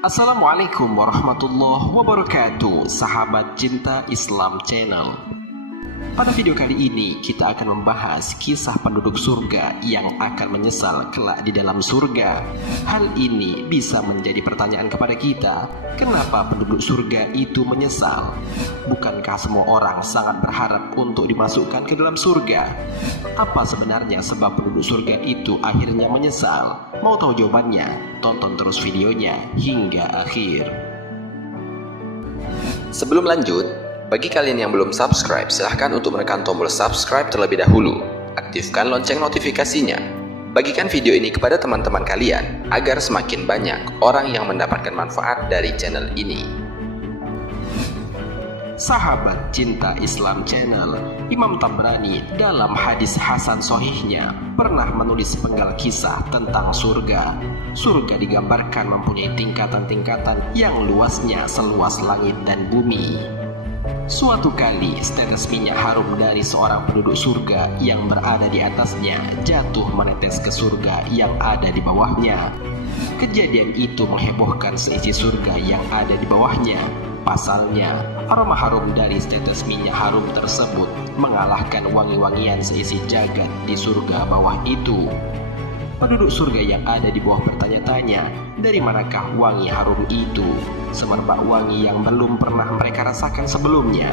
Assalamualaikum warahmatullahi wabarakatuh, sahabat cinta Islam Channel. Pada video kali ini kita akan membahas kisah penduduk surga yang akan menyesal kelak di dalam surga. Hal ini bisa menjadi pertanyaan kepada kita, kenapa penduduk surga itu menyesal? Bukankah semua orang sangat berharap untuk dimasukkan ke dalam surga? Apa sebenarnya sebab penduduk surga itu akhirnya menyesal? Mau tahu jawabannya? Tonton terus videonya hingga akhir. Sebelum lanjut, bagi kalian yang belum subscribe, silahkan untuk menekan tombol subscribe terlebih dahulu. Aktifkan lonceng notifikasinya. Bagikan video ini kepada teman-teman kalian, agar semakin banyak orang yang mendapatkan manfaat dari channel ini. Sahabat cinta Islam Channel, Imam Tabrani dalam hadis Hasan Sohihnya pernah menulis penggal kisah tentang surga. Surga digambarkan mempunyai tingkatan-tingkatan yang luasnya seluas langit dan bumi. Suatu kali setetes minyak harum dari seorang penduduk surga yang berada di atasnya jatuh menetes ke surga yang ada di bawahnya. Kejadian itu menghebohkan seisi surga yang ada di bawahnya. Pasalnya, aroma harum dari setetes minyak harum tersebut mengalahkan wangi-wangian seisi jagat di surga bawah itu. Penduduk surga yang ada di bawah bertanya-tanya, dari manakah wangi harum itu? Semerbak wangi yang belum pernah mereka rasakan sebelumnya.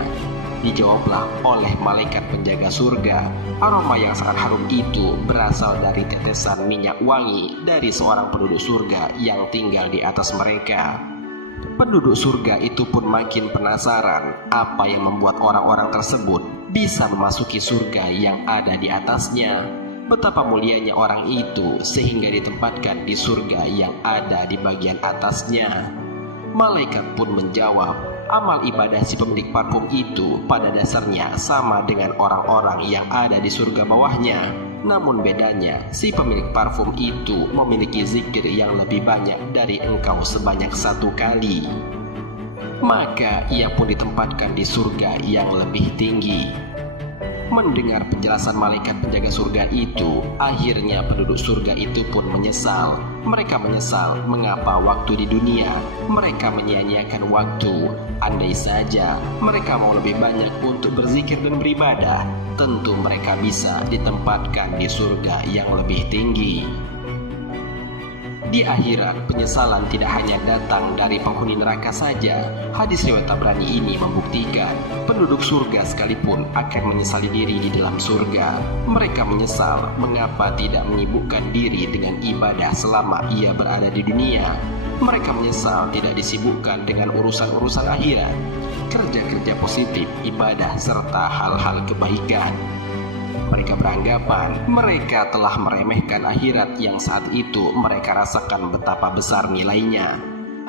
Dijawablah oleh malaikat penjaga surga, aroma yang sangat harum itu berasal dari tetesan minyak wangi dari seorang penduduk surga yang tinggal di atas mereka. Penduduk surga itu pun makin penasaran apa yang membuat orang-orang tersebut bisa memasuki surga yang ada di atasnya. Betapa mulianya orang itu sehingga ditempatkan di surga yang ada di bagian atasnya. Malaikat pun menjawab, amal ibadah si pemilik parfum itu pada dasarnya sama dengan orang-orang yang ada di surga bawahnya. Namun bedanya, si pemilik parfum itu memiliki zikir yang lebih banyak dari engkau sebanyak 1 kali. Maka ia pun ditempatkan di surga yang lebih tinggi. Mendengar penjelasan malaikat penjaga surga itu, akhirnya penduduk surga itu pun menyesal. Mereka menyesal mengapa waktu di dunia mereka menyia-nyiakan waktu. Andai saja mereka mau lebih banyak untuk berzikir dan beribadah, tentu mereka bisa ditempatkan di surga yang lebih tinggi. Di akhirat, penyesalan tidak hanya datang dari penghuni neraka saja. Hadis riwayat Tabrani ini membuktikan penduduk surga sekalipun akan menyesali diri di dalam surga. Mereka menyesal mengapa tidak menyibukkan diri dengan ibadah selama ia berada di dunia. Mereka menyesal tidak disibukkan dengan urusan-urusan akhirat, kerja-kerja positif, ibadah, serta hal-hal kebaikan. Mereka beranggapan mereka telah meremehkan akhirat yang saat itu mereka rasakan betapa besar nilainya.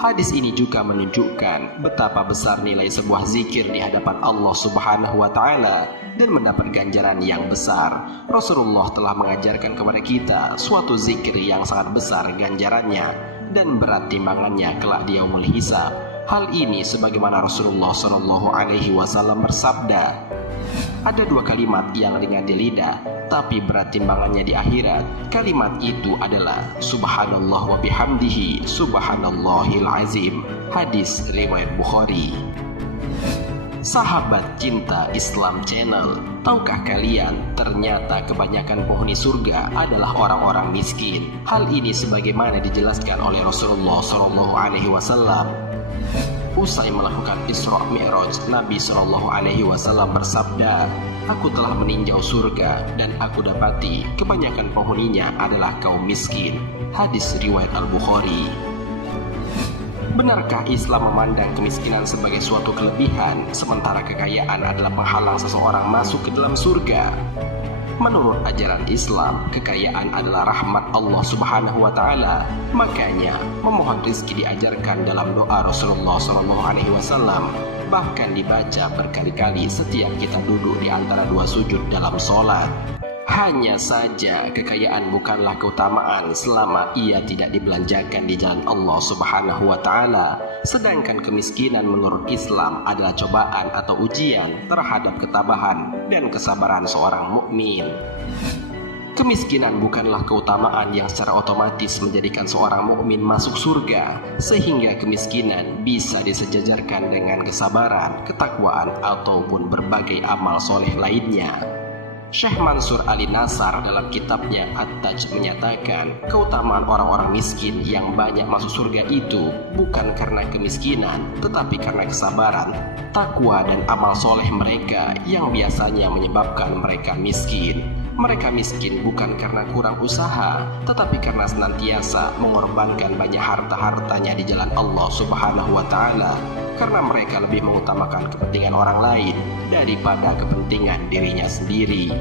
Hadis ini juga menunjukkan betapa besar nilai sebuah zikir di hadapan Allah Subhanahu wa Ta'ala dan mendapat ganjaran yang besar. Rasulullah telah mengajarkan kepada kita suatu zikir yang sangat besar ganjarannya dan berat timbangannya kelak di yaumul hisab. Hal ini sebagaimana Rasulullah SAW bersabda, ada 2 kalimat yang ringan di lidah, tapi berat timbangannya di akhirat. Kalimat itu adalah Subhanallah wa bihamdihi, Subhanallahil azim. Hadis riwayat Bukhari. Sahabat cinta Islam Channel, tahukah kalian ternyata kebanyakan penghuni surga adalah orang-orang miskin? Hal ini sebagaimana dijelaskan oleh Rasulullah SAW. Usai melakukan Isra Mi'raj, Nabi SAW bersabda, aku telah meninjau surga dan aku dapati kebanyakan penghuninya adalah kaum miskin. Hadis riwayat Al-Bukhari. Benarkah Islam memandang kemiskinan sebagai suatu kelebihan, sementara kekayaan adalah penghalang seseorang masuk ke dalam surga? Menurut ajaran Islam, kekayaan adalah rahmat Allah Subhanahu wa Ta'ala. Makanya, memohon rezeki diajarkan dalam doa Rasulullah SAW, bahkan dibaca berkali-kali setiap kita duduk di antara 2 sujud dalam sholat. Hanya saja kekayaan bukanlah keutamaan selama ia tidak dibelanjakan di jalan Allah Subhanahu wa Ta'ala. Sedangkan kemiskinan menurut Islam adalah cobaan atau ujian terhadap ketabahan dan kesabaran seorang mukmin. Kemiskinan bukanlah keutamaan yang secara otomatis menjadikan seorang mukmin masuk surga, sehingga kemiskinan bisa disejajarkan dengan kesabaran, ketakwaan, ataupun berbagai amal soleh lainnya. Syekh Mansur Ali Nasar dalam kitabnya At-Taj menyatakan, keutamaan orang-orang miskin yang banyak masuk surga itu bukan karena kemiskinan, tetapi karena kesabaran, takwa, dan amal soleh mereka yang biasanya menyebabkan mereka miskin. Mereka miskin bukan karena kurang usaha, tetapi karena senantiasa mengorbankan banyak harta-hartanya di jalan Allah Subhanahu wa Ta'ala, karena mereka lebih mengutamakan kepentingan orang lain daripada kepentingan dirinya sendiri.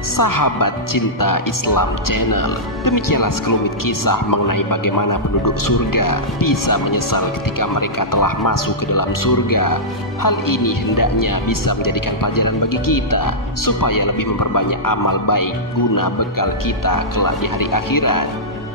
Sahabat Cinta Islam Channel, demikianlah sekelumit kisah mengenai bagaimana penduduk surga bisa menyesal ketika mereka telah masuk ke dalam surga. Hal ini hendaknya bisa menjadikan pelajaran bagi kita supaya lebih memperbanyak amal baik guna bekal kita kelak di hari akhirat.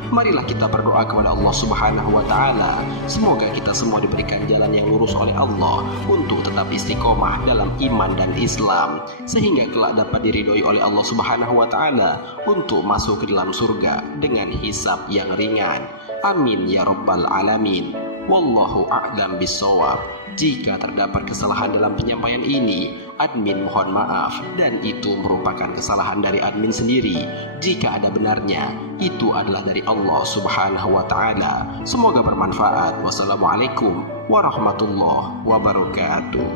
Marilah kita berdoa kepada Allah Subhanahu wa Ta'ala, semoga kita semua diberikan jalan yang lurus oleh Allah untuk tetap istiqomah dalam iman dan Islam, sehingga kelak dapat diridhoi oleh Allah Subhanahu wa Ta'ala untuk masuk ke dalam surga dengan hisab yang ringan. Amin ya rabbal alamin. Wallahu a'lam bissawab. Jika terdapat kesalahan dalam penyampaian ini, admin mohon maaf, dan itu merupakan kesalahan dari admin sendiri. Jika ada benarnya, itu adalah dari Allah Subhanahu wa Ta'ala. Semoga bermanfaat. Wassalamualaikum warahmatullahi wabarakatuh.